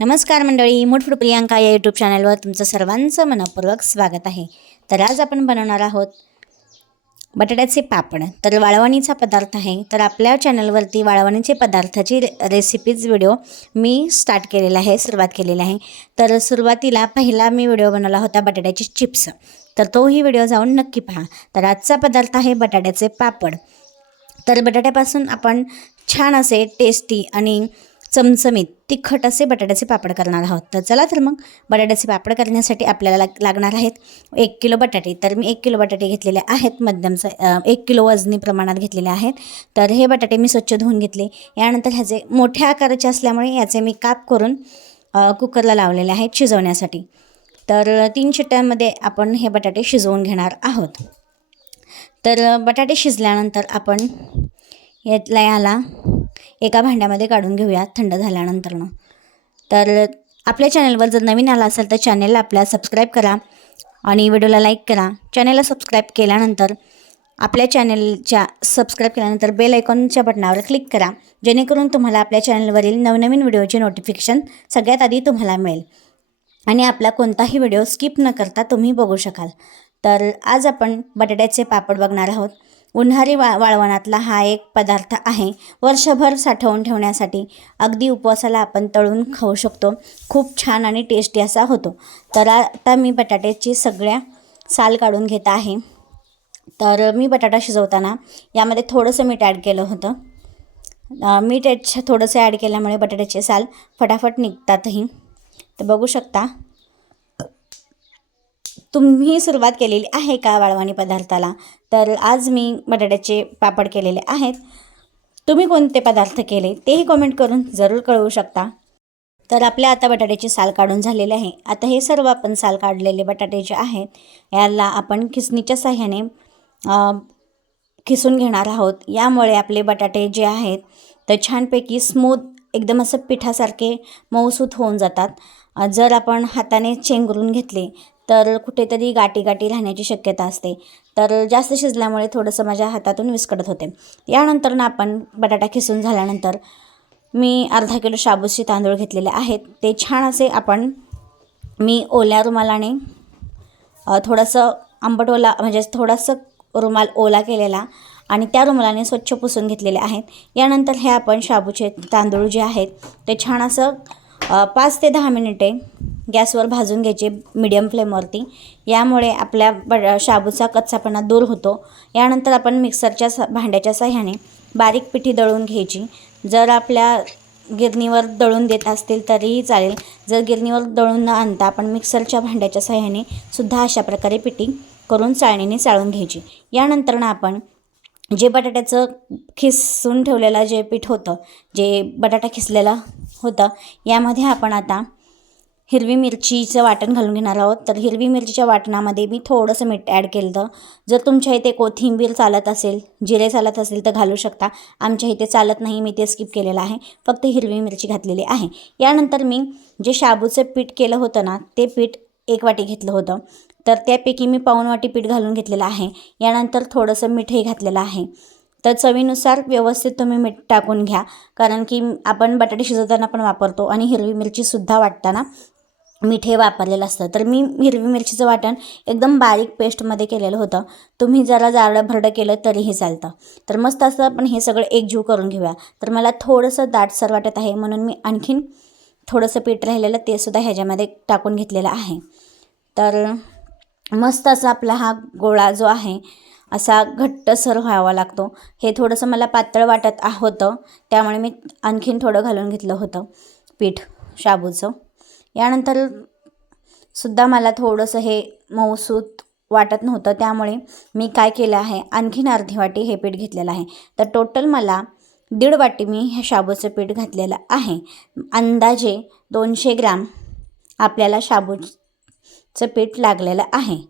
नमस्कार मंडळी मुठफुड प्रियांका या यूट्यूब चॅनलवर तुमचं सर्वांचं मनपूर्वक स्वागत आहे. तर आज आपण बनवणार आहोत बटाट्याचे पापड. तर वाळवणीचा पदार्थ आहे. तर आपल्या चॅनलवरती वाळवणीचे पदार्थाची रे रेसिपीज व्हिडिओ मी स्टार्ट केलेला आहे सुरुवात केलेली आहे. तर सुरुवातीला पहिला मी व्हिडिओ बनवला होता बटाट्याचे चिप्स तर तोही व्हिडिओ जाऊन नक्की पहा. तर आजचा पदार्थ आहे बटाट्याचे पापड. तर बटाट्यापासून आपण छान असे टेस्टी आणि चमचमीत तिखट असे बटाट्याचे पापड करणार आहोत. तर चला तर मग बटाट्याचे पापड करण्यासाठी आपल्याला लाग लागणार आहेत एक किलो बटाटे. तर मी एक किलो बटाटे घेतलेले आहेत मध्यम एक किलो वजनी प्रमाणात घेतलेले आहेत. तर हे बटाटे मी स्वच्छ धुवून घेतले. यानंतर ह्याचे मोठ्या आकाराचे असल्यामुळे याचे मी काप करून कुकरला लावलेले आहेत शिजवण्यासाठी. तर तीन शिट्ट्यांमध्ये आपण हे बटाटे शिजवून घेणार आहोत. तर बटाटे शिजल्यानंतर आपण यातला याला एका भांड्यामध्ये काढून घेऊया थंड झाल्यानंतरनं तर आपल्या चॅनलवर जर नवीन आला असेल तर चॅनलला आपल्या सबस्क्राईब करा आणि व्हिडिओला लाईक करा. चॅनलला सबस्क्राईब केल्यानंतर आपल्या चॅनलच्या सबस्क्राईब केल्यानंतर बेल आयकॉनच्या बटनावर क्लिक करा. जेणेकरून तुम्हाला आपल्या चॅनलवरील नवनवीन व्हिडिओचे नोटिफिकेशन सगळ्यात आधी तुम्हाला मिळेल. आणि आपला कोणताही व्हिडिओ स्किप न करता तुम्ही बघू शकाल. तर आज आपण बटाट्याचे पापड बघणार आहोत. उन्हारी वा वाळवणातला हा एक पदार्थ आहे. वर्षभर साठवून ठेवण्यासाठी अगदी उपवासाला आपण तळून खाऊ शकतो. खूप छान आणि टेस्टी असा होतो. तर आता मी बटाट्याची सगळ्या साल काढून घेत आहे. तर मी बटाटा शिजवताना यामध्ये थोडंसं मीठ ॲड केलं होतं. मीठ याच्या थोडंसं ॲड केल्यामुळे बटाट्याचे साल फटाफट निघतातही. तर बघू शकता. तुम्ही सुरुवात केलेली आहे का वाळवणी पदार्थाला? तर आज मी बटाट्याचे पापड केलेले आहेत. तुम्ही कोणते पदार्थ केले तेही कमेंट करून जरूर कळवू शकता. तर आपल्या आता बटाट्याचे साल काढून झालेले आहे. आता हे सर्व आपण साल काढलेले बटाटे जे आहेत याला आपण खिसणीच्या साह्याने खिसून घेणार आहोत. यामुळे आपले बटाटे जे आहेत तर छानपैकी स्मूथ एकदम असं पिठासारखे मऊसूत होऊन जातात. जर आपण हाताने चेंगरून घेतले तर कुठेतरी गाठी गाठी राहण्याची शक्यता असते. तर जास्त शिजल्यामुळे थोडंसं माझ्या हातातून विस्कटत होते. यानंतर ना आपण बटाटा खिसून झाल्यानंतर मी अर्धा किलो शाबूसचे तांदूळ घेतलेले आहेत. ते छान असे आपण मी ओल्या रुमालाने थोडंसं आंबट ओला म्हणजे थोडंसं रुमाल ओला केलेला आणि त्या रुमालाने स्वच्छ पुसून घेतलेले आहेत. यानंतर हे आपण शाबूचे तांदूळ जे आहेत ते छान असं पाच ते दहा मिनिटे गॅसवर भाजून घ्यायचे मिडियम फ्लेमवरती यामुळे आपल्या ब शाबूचा कच्चापणा दूर होतो. यानंतर आपण मिक्सरच्या स भांड्याच्या साह्याने बारीक पिठी दळून घ्यायची. जर आपल्या गिरणीवर दळून देत असतील तरीही चालेल. जर गिरणीवर दळून न आणता आपण मिक्सरच्या भांड्याच्या सहाय्याने सुद्धा अशा प्रकारे पिठी करून चाळणीने चाळून घ्यायची. यानंतरनं आपण जे बटाट्याचं खिसून ठेवलेलं जे पीठ होतं जे बटाटा खिसलेला होतं यामध्ये आपण आता हिरवी मिरचीचं वाटण घालून घेणार आहोत. तर हिरवी मिरचीच्या वाटणामध्ये मी थोडंसं मीठ ॲड केलं. होतं जर तुमच्या इथे कोथिंबीर चालत असेल जिरे चालत असेल तर घालू शकता. आमच्या इथे चालत नाही मी ते स्किप केलेलं आहे. फक्त हिरवी मिरची घातलेली आहे. यानंतर मी जे शाबूचं पीठ केलं होतं ना ते पीठ एक वाटी घेतलं होतं. तर त्यापैकी मी पाऊण वाटी पीठ घालून घेतलेलं आहे. यानंतर थोडंसं मीठही घातलेलं आहे. तर चवीनुसार व्यवस्थित तुम्ही मीठ टाकून घ्या. कारण की आपण बटाटे शिजवताना पण वापरतो आणि हिरवी मिरचीसुद्धा वाटताना मीठ हे वापरलेलं असतं. तर मी हिरवी मिरचीचं वाटण एकदम बारीक पेस्टमध्ये केलेलं होतं. तुम्ही जरा जाडं भरडं केलं तरीही चालतं. तर मस्त असं आपण हे सगळं एकजीव करून घेऊया. तर मला थोडंसं दाटसर वाटत आहे म्हणून मी आणखीन थोडंसं पीठ राहिलेलं ते सुद्धा ह्याच्यामध्ये टाकून घेतलेलं आहे. तर मस्त असा आपला हा गोळा जो आहे असा घट्टसर व्हावा लागतो. हे थोडंसं मला पातळ वाटत होतं. त्यामुळे मी आणखीन थोडं घालून घेतलं होतं पीठ शाबूचं. यानंतर सुद्धा मला थोडंसं हे मऊसूत वाटत नव्हतं. त्यामुळे मी काय केलं आहे आणखीन अर्धी वाटी हे पीठ घेतलेलं आहे. तर टोटल मला दीड वाटी मी हे शाबूचं पीठ घातलेलं आहे. अंदाजे दोनशे ग्राम आपल्याला शाबूचं पीठ लागलेलं आहे.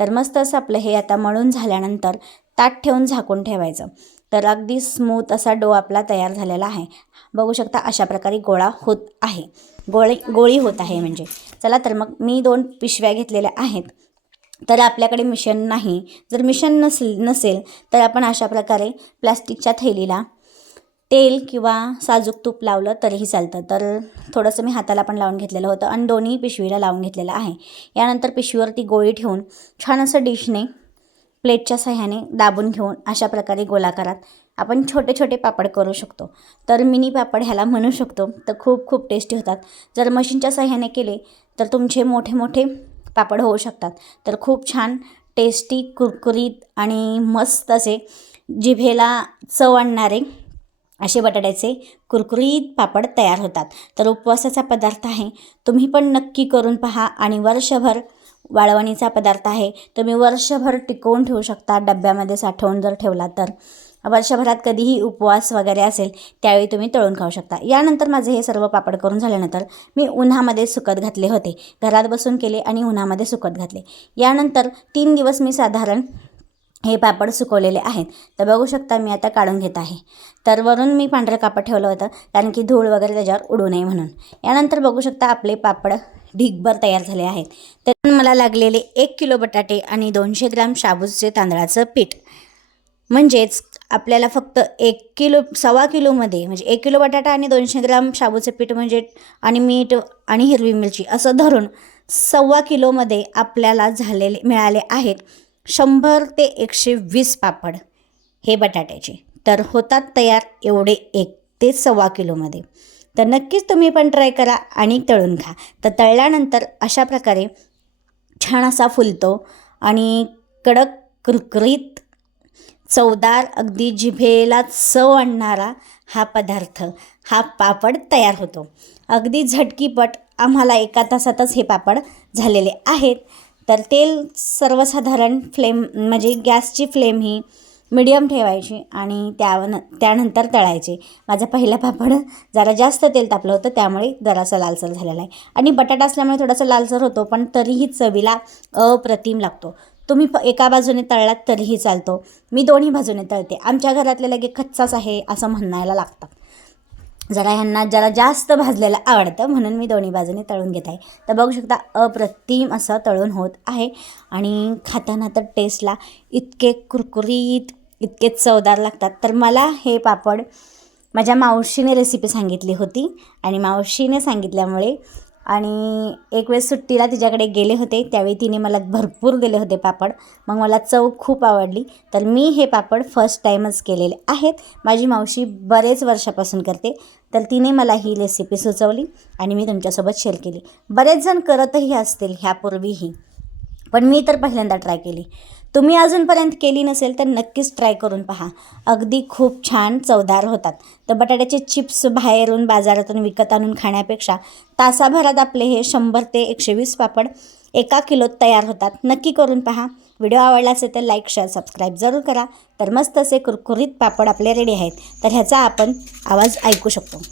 तर मस्त असं आपलं हे आता मळून झाल्यानंतर ताट ठेवून झाकून ठेवायचं. तर अगदी स्मूथ असा डो आपला तयार झालेला आहे. बघू शकता अशा प्रकारे गोळा होत आहे. गोळी गोळी होत आहे म्हणजे. चला तर मग मी दोन पिशव्या घेतलेल्या आहेत. तर आपल्याकडे मिशन नाही. जर मिशन नसेल नसेल तर आपण अशा प्रकारे प्लास्टिकच्या थैलीला तेल किंवा साजूक तूप लावलं तरीही चालतं. तर थोडंसं मी हाताला पण लावून घेतलेलं होतं आणि दोन्ही पिशवीला लावून घेतलेलं आहे. यानंतर पिशवीवरती गोळी ठेवून छान असं डिशने प्लेटच्या सहाय्याने दाबून घेऊन अशा प्रकारे गोलाकारात आपण छोटे छोटे पापड करू शकतो. तर मिनी पापड ह्याला म्हणू शकतो. तर खूप खूप टेस्टी होतात. जर मशीनच्या सहाय्याने केले तर तुमचे मोठे मोठे पापड होऊ शकतात. तर खूप छान टेस्टी कुरकुरीत आणि मस्त असे जिभेला चव आणणारे असे बटाट्याचे कुरकुरीत पापड तयार होतात. तर उपवासाचा पदार्थ आहे. तुम्ही पण नक्की करून पहा आणि वर्षभर वाळवणीचा पदार्थ आहे. तुम्ही वर्षभर टिकवून ठेवू शकता डब्यामध्ये साठवून जर ठेवला तर. वर्षभरात कधीही उपवास वगैरे असेल त्यावेळी तुम्ही तळून खाऊ शकता. यानंतर माझे हे सर्व पापड करून झाल्यानंतर मी उन्हामध्ये सुकत घातले होते. घरात बसून केले आणि उन्हामध्ये सुकत घातले. यानंतर तीन दिवस मी साधारण हे पापड सुकवलेले आहेत. तर बघू शकता मी आता काढून घेत आहे. तर वरून मी पांढरं कापड ठेवलं होतं कारण की धूळ वगैरे त्याच्यावर उडू नये म्हणून. यानंतर बघू शकता आपले पापड ढिगभर तयार झाले आहेत. तर मला लागलेले एक किलो बटाटे आणि दोनशे ग्राम शाबूचे तांदळाचं पीठ. म्हणजेच आपल्याला फक्त एक किलो सव्वा किलोमध्ये म्हणजे एक किलो बटाटा आणि दोनशे ग्राम शाबूचं पीठ म्हणजे आणि मीठ आणि हिरवी मिरची असं धरून सव्वा किलोमध्ये आपल्याला झालेले मिळाले आहेत शंभर ते एकशे वीस पापड हे बटाट्याचे. तर होतात तयार एवढे एक ते सव्वा किलोमध्ये. तर नक्कीच तुम्ही पण ट्राय करा आणि तळून खा तर तळल्यानंतर अशा प्रकारे छान असा फुलतो आणि कडक कुरकुरीत चवदार अगदी जिभेला चव आणणारा हा पदार्थ हा पापड तयार होतो. अगदी झटकीपट आम्हाला एका तासातच हे पापड झालेले आहेत. तर तेल सर्वसाधारण फ्लेम म्हणजे गॅसची फ्लेम ही मिडियम ठेवायची आणि त्यावन त्यानंतर तळायचे. माझा पहिला पापड जरा जास्त तेल तापलं होतं त्यामुळे जरासा लालसर झालेला आहे. आणि बटाटा असल्यामुळे थोडासा लालसर होतो पण तरीही चवीला अप्रतिम लागतो. तुम्ही प एका बाजूने तळलात तरीही चालतो. मी दोन्ही बाजूने तळते. आमच्या घरातले लगे कच्चाच आहे असं म्हणायला लागतं. जरा ह्यांना जरा जास्त भाजलेलं आवडतं म्हणून मी दोन्ही बाजूने तळून घेत आहे. तर बघू शकता अप्रतिम असं तळून होत आहे. आणि खाताना तर टेस्टला इतके कुरकुरीत इतके चवदार लागतात. तर मला हे पापड माझ्या मावशीने रेसिपी सांगितली होती आणि मावशीने सांगितल्यामुळे आणि एक वेळेस सुट्टीला तिच्याकडे गेले होते त्यावेळी तिने मला भरपूर दिले होते पापड. मग मला चव खूप आवडली. तर मी हे पापड फर्स्ट टाईमच केलेले आहेत. माझी मावशी बरेच वर्षापासून करते. तर तिने मला ही रेसिपी सुचवली आणि मी तुमच्यासोबत शेअर केली. बरेच जण करतही असतील ह्यापूर्वीही. पण मी तर पहिल्यांदा ट्राय केली. तुम्ही अजूनपर्यंत केली नसेल तर नक्कीच ट्राय करून पहा. अगदी खूप छान चवदार होतात. तर बटाट्याचे चिप्स बाहेरून बाजारातून विकत आणून खाण्यापेक्षा तासाभरात आपले हे शंभर ते एकशे वीस पापड एका किलोत तयार होतात. नक्की करून पहा. व्हिडिओ आवडला असेल तर लाईक शेअर सबस्क्राईब जरूर करा. तर मस्त असे कुरकुरीत पापड आपले रेडी आहेत. तर ह्याचा आपण आवाज ऐकू शकतो.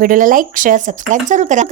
व्हिडिओला लाईक शेअर सबस्क्राईब जरूर करा.